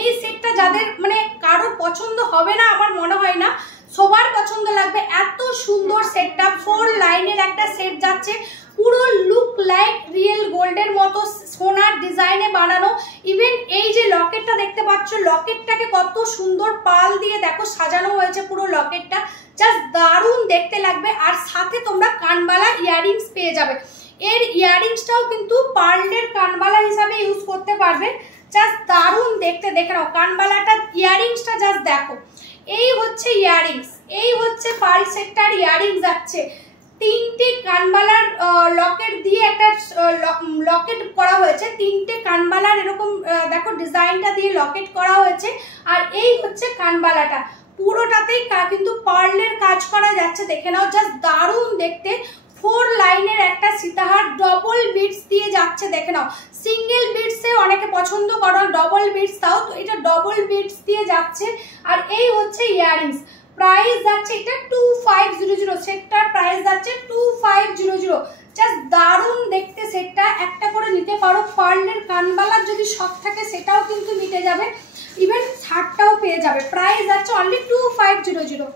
এই সেটটা যাদের মানে কারোর পছন্দ হবে না আমার মনে হয় না, সবার পছন্দ লাগবে। এত সুন্দর সেটটা, 4 লাইনের একটা সেট যাচ্ছে, পুরো লুক লাইক রিয়েল গোল্ডের মতো সোনার ডিজাইনে বানানো। ইভেন এই যে লকেটটা দেখতে পাচ্ছ, লকেটটাকে কত সুন্দর পাল দিয়ে দেখো সাজানো হয়েছে পুরো লকেটটা, জাস্ট দারুণ দেখতে লাগবে। আর সাথে তোমরা কানবালা ইয়াররিংস পেয়ে যাবে। এর ইয়াররিংসটাও কিন্তু পার্লের কানবালা হিসাবে ইউজ করতে পারবে, জাস্ট দারুণ দেখতে। দেখে নাও কানবালাটা, ইয়াররিংসটা জাস্ট দেখো। এই হচ্ছে ইয়াররিংস, এই হচ্ছে পার্ল সেটটার ইয়াররিংস যাচ্ছে। 3টে কানবালার লকেট দিয়ে একটা লকেট করা হয়েছে, 3টে কানবালার এরকম দেখো ডিজাইনটা দিয়ে লকেট করা হয়েছে। আর এই হচ্ছে কানবালাটা, পুরোটাতেই কিন্তু পার্লের কাজ করা যাচ্ছে। দেখে নাও জাস্ট দারুণ দেখতে। 4 লাইনের একটা সীতাহার ডবল বিটস দিয়ে যাচ্ছে। দেখে নাও, সিঙ্গেল বিটসে অনেকে পছন্দ করো, ডবল বিটস দাও, তো এটা ডবল বিটস দিয়ে যাচ্ছে। আর এই হচ্ছে ইয়াররিংস, প্রাইস যাচ্ছে এটা 2500, সেটটার প্রাইস যাচ্ছে 2500। জাস্ট দারুণ দেখতে সেটটা, একটা করে নিতে পারো। পার্লের কানবালার যদি শখ থাকে সেটাও কিন্তু মিটে যাবে, ইভেন শার্টটাও পেয়ে যাবে। প্রাইস যাচ্ছে অনলি 2500।